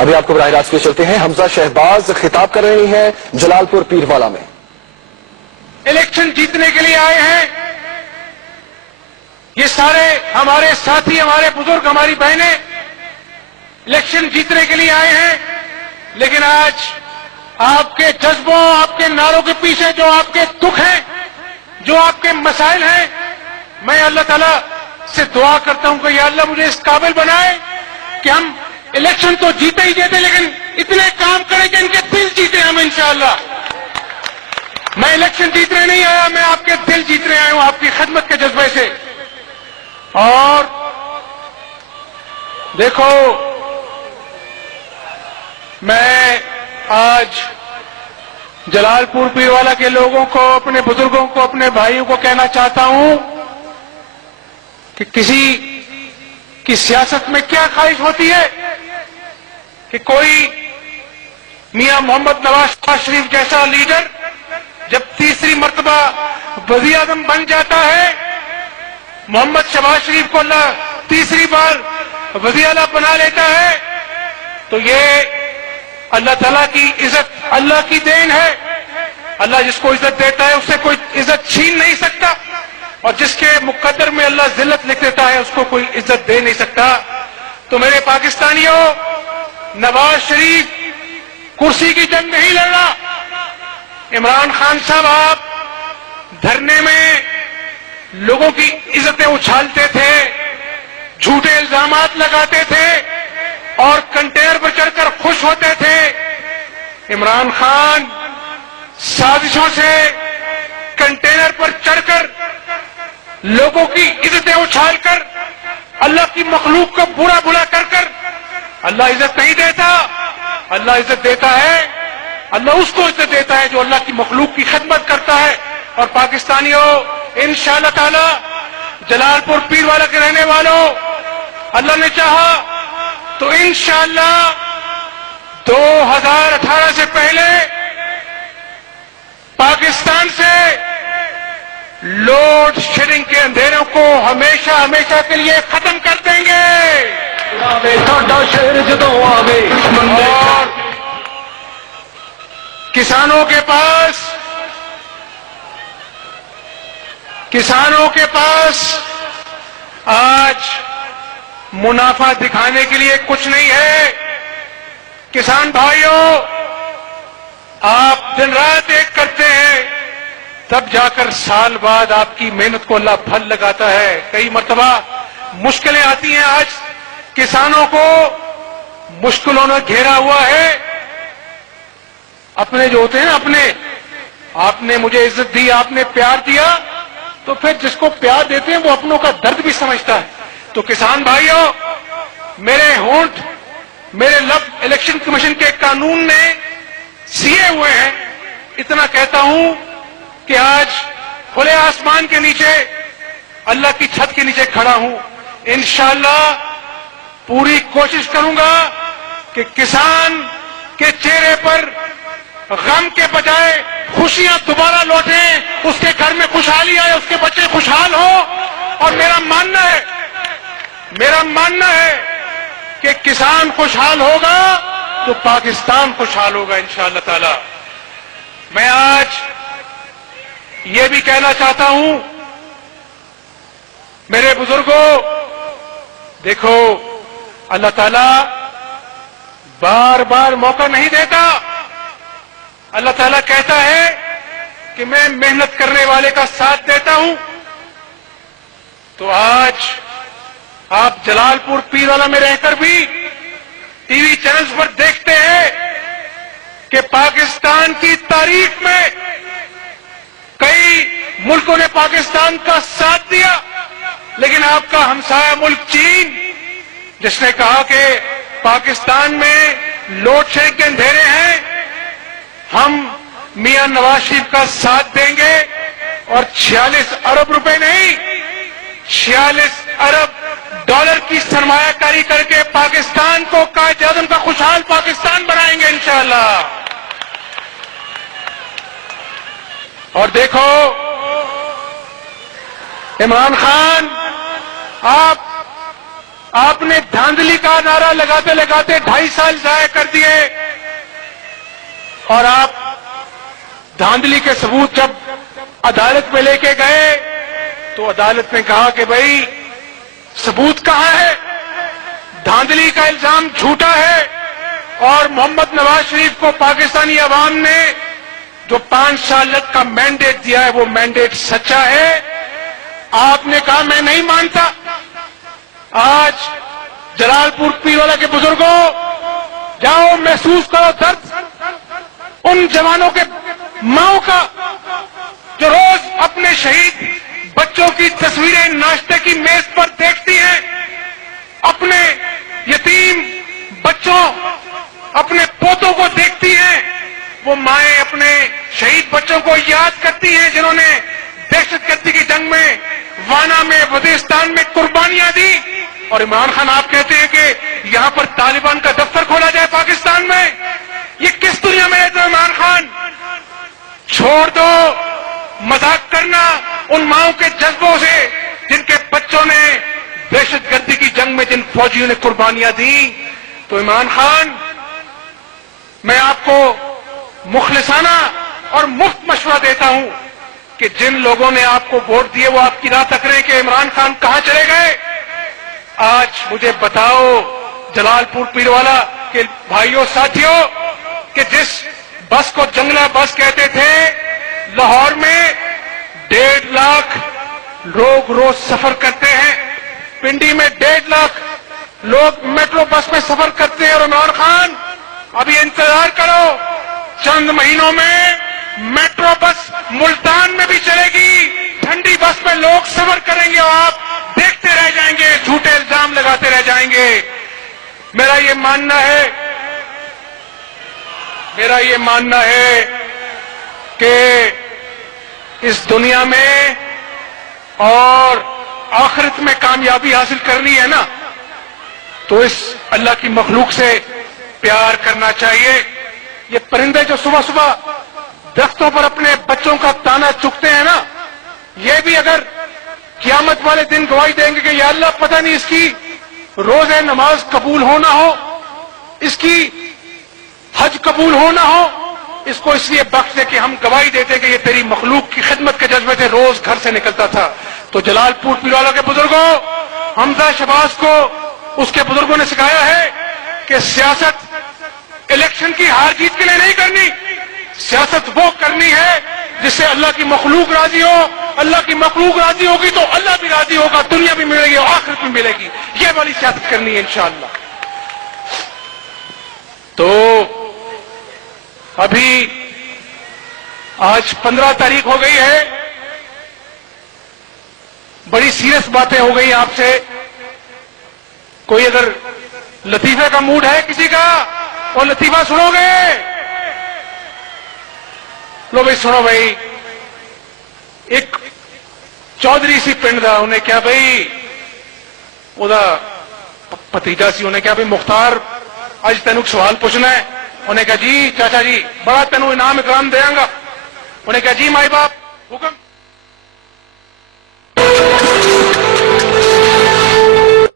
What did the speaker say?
ابھی آپ کو براہ راست پہ چلتے ہیں. حمزہ شہباز خطاب کر رہی ہیں جلال پور پیروالا میں. الیکشن جیتنے کے لیے آئے ہیں. یہ سارے ہمارے ساتھی، ہمارے بزرگ، ہماری بہنیں الیکشن جیتنے کے لیے آئے ہیں. لیکن آج آپ کے جذبوں، آپ کے نعروں کے پیچھے جو آپ کے دکھ ہیں، جو آپ کے مسائل ہیں، میں اللہ تعالیٰ سے دعا کرتا ہوں کہ یا اللہ مجھے اس قابل بنائے کہ ہم الیکشن تو جیتے ہی جیتے، لیکن اتنے کام کریں کہ ان کے دل جیتے ہم انشاءاللہ. میں الیکشن جیتنے نہیں آیا، میں آپ کے دل جیتنے آیا ہوں، آپ کی خدمت کے جذبے سے. اور دیکھو، میں آج جلال پور پیروالا کے لوگوں کو، اپنے بزرگوں کو، اپنے بھائیوں کو کہنا چاہتا ہوں کہ کسی کی سیاست میں کیا خواہش ہوتی ہے کہ کوئی میاں محمد نواز شریف جیسا لیڈر جب تیسری مرتبہ وزیر اعظم بن جاتا ہے، محمد شہباز شریف کو اللہ تیسری بار وزیر اعلیٰ بنا لیتا ہے، تو یہ اللہ تعالیٰ کی عزت، اللہ کی دین ہے. اللہ جس کو عزت دیتا ہے اس سے کوئی عزت چھین نہیں سکتا، اور جس کے مقدر میں اللہ ذلت لکھ دیتا ہے اس کو کوئی عزت دے نہیں سکتا. تو میرے پاکستانیوں، نواز شریف کرسی کی جنگ نہیں لڑ رہا. عمران خان صاحب آپ دھرنے میں لوگوں کی عزتیں اچھالتے تھے، جھوٹے الزامات لگاتے تھے اور کنٹینر پر چڑھ کر خوش ہوتے تھے. عمران خان سازشوں سے کنٹینر پر چڑھ کر لوگوں کی عزتیں اچھال کر، اللہ کی مخلوق کو برا بھلا کر کر، اللہ عزت نہیں دیتا. اللہ عزت دیتا ہے، اللہ اس کو عزت دیتا ہے جو اللہ کی مخلوق کی خدمت کرتا ہے. اور پاکستانیوں، انشاءاللہ تعالی جلال پور پیروالا کے رہنے والوں، اللہ نے چاہا تو انشاءاللہ 2018 سے پہلے پاکستان سے لوڈ شیڈنگ کے اندھیروں کو ہمیشہ ہمیشہ کے لیے ختم کر دیں گے. اور کسانوں کے پاس آج منافع دکھانے کے لیے کچھ نہیں ہے. کسان بھائیوں، آپ دن رات ایک کرتے ہیں، تب جا کر سال بعد آپ کی محنت کو اللہ پھل لگاتا ہے. کئی مرتبہ مشکلیں آتی ہیں. آج کسانوں کو مشکلوں نے گھیرا ہوا ہے. اپنے جو ہوتے ہیں نا، آپ نے مجھے عزت دی، آپ نے پیار دیا، تو پھر جس کو پیار دیتے ہیں وہ اپنوں کا درد بھی سمجھتا ہے. تو کسان بھائیوں، میرے ہونٹ، میرے لب الیکشن کمیشن کے قانون نے سیے ہوئے ہیں. اتنا کہتا ہوں کہ آج کھلے آسمان کے نیچے، اللہ کی چھت کے نیچے کھڑا ہوں. انشاءاللہ پوری کوشش کروں گا کہ کسان کے چہرے پر غم کے بجائے خوشیاں دوبارہ لوٹیں، اس کے گھر میں خوشحالی آئے، اس کے بچے خوشحال ہوں. اور میرا ماننا ہے کہ کسان خوشحال ہوگا تو پاکستان خوشحال ہوگا انشاءاللہ تعالی. میں آج یہ بھی کہنا چاہتا ہوں، میرے بزرگوں، دیکھو اللہ تعالی بار بار موقع نہیں دیتا. اللہ تعالیٰ کہتا ہے کہ میں محنت کرنے والے کا ساتھ دیتا ہوں. تو آج آپ جلال پور پیروالا میں رہ کر بھی ٹی وی چینلز پر دیکھتے ہیں کہ پاکستان کی تاریخ میں کئی ملکوں نے پاکستان کا ساتھ دیا، لیکن آپ کا ہمسایہ ملک چین، جس نے کہا کہ پاکستان میں لوڈ شیڈنگ کے اندھیرے ہیں، ہم میاں نواز شریف کا ساتھ دیں گے، اور 46 ارب روپے نہیں، 46 ارب ڈالر کی سرمایہ کاری کر کے پاکستان کو قائد اعظم کا خوشحال پاکستان بنائیں گے انشاءاللہ. اور دیکھو عمران خان، آپ آپ نے دھاندلی کا نعرہ لگاتے لگاتے 2.5 سال ضائع کر دیے، اور آپ دھاندلی کے ثبوت جب عدالت میں لے کے گئے تو عدالت نے کہا کہ بھائی ثبوت کہاں ہے، دھاندلی کا الزام جھوٹا ہے، اور محمد نواز شریف کو پاکستانی عوام نے جو 5 سال کا مینڈیٹ دیا ہے وہ مینڈیٹ سچا ہے۔ آپ نے کہا میں نہیں مانتا۔ آج جلال پور پیروالا کے بزرگوں، جاؤ محسوس کرو درد ان جوانوں کے ماؤں کا جو روز اپنے شہید بچوں کی تصویریں ناشتے کی میز پر دیکھتی ہیں، اپنے یتیم بچوں، اپنے پوتوں کو دیکھتی ہیں۔ وہ مائیں اپنے شہید بچوں کو یاد کرتی ہیں جنہوں نے دہشت گردی کی جنگ میں وانا میں وزیرستان میں قربانیاں دی، اور عمران خان آپ کہتے ہیں کہ یہاں پر طالبان کا دفتر کھولا جائے پاکستان میں۔ یہ کس دنیا میں ہے تو عمران خان؟ چھوڑ دو مذاق کرنا ان ماؤں کے جذبوں سے جن کے بچوں نے دہشت گردی کی جنگ میں جن فوجیوں نے قربانیاں دی۔ تو عمران خان، میں آپ کو مخلصانہ اور مفت مشورہ دیتا ہوں کہ جن لوگوں نے آپ کو ووٹ دیے وہ آپ کی راہ تک رہے کہ عمران خان کہاں چلے گئے۔ آج مجھے بتاؤ جلال پور پیروالا کے بھائیوں ساتھیوں کہ جس بس کو جنگلہ بس کہتے تھے، لاہور میں 1.5 لاکھ لوگ روز سفر کرتے ہیں، پنڈی میں 1.5 لاکھ لوگ میٹرو بس میں سفر کرتے ہیں، اور عمران خان ابھی انتظار کرو، چند مہینوں میں میٹرو بس ملتان میں بھی چلے گی، ٹھنڈی بس میں لوگ سفر کریں گے اور آپ دیکھتے رہ جائیں گے، جھوٹے الزام لگاتے رہ جائیں گے۔ میرا یہ ماننا ہے کہ اس دنیا میں اور آخرت میں کامیابی حاصل کرنی ہے نا، تو اس اللہ کی مخلوق سے پیار کرنا چاہیے۔ یہ پرندے جو صبح صبح درختوں پر اپنے بچوں کا تانا چکتے ہیں نا، یہ بھی اگر قیامت والے دن گواہی دیں گے کہ یا اللہ پتہ نہیں اس کی روزہ نماز قبول ہونا ہو، اس کی حج قبول ہونا ہو، اس کو اس لیے بخش دے کہ ہم گواہی دیتے کہ یہ تیری مخلوق کی خدمت کے جذبے سے روز گھر سے نکلتا تھا۔ تو جلال پور پیروالا کے بزرگوں، حمزہ شہباز کو اس کے بزرگوں نے سکھایا ہے کہ سیاست الیکشن کی ہار جیت کے لیے نہیں کرنی، سیاست وہ کرنی ہے جس سے اللہ کی مخلوق راضی ہو، اللہ کی مخلوق راضی ہوگی تو اللہ بھی راضی ہوگا، دنیا بھی ملے گی اور آخرت بھی ملے گی، یہ والی سیاست کرنی ہے انشاءاللہ۔ تو ابھی آج 15 تاریخ ہو گئی ہے، بڑی سیریس باتیں ہو گئی آپ سے۔ کوئی اگر لطیفے کا موڈ ہے کسی کا اور لطیفہ سنو گے؟ لو بھائی سنو بھائی، ایک چودھری سی پنڈ دا انہیں کیا بھائی وہ بھتیجا سی، انہیں کیا بھائی مختار اج تینوں سوال پوچھنا ہے۔ انہیں کہا جی چاچا جی بڑا تینوں انعام اکرام دیاں گا۔ انہیں کہا جی مائی باپ حکم۔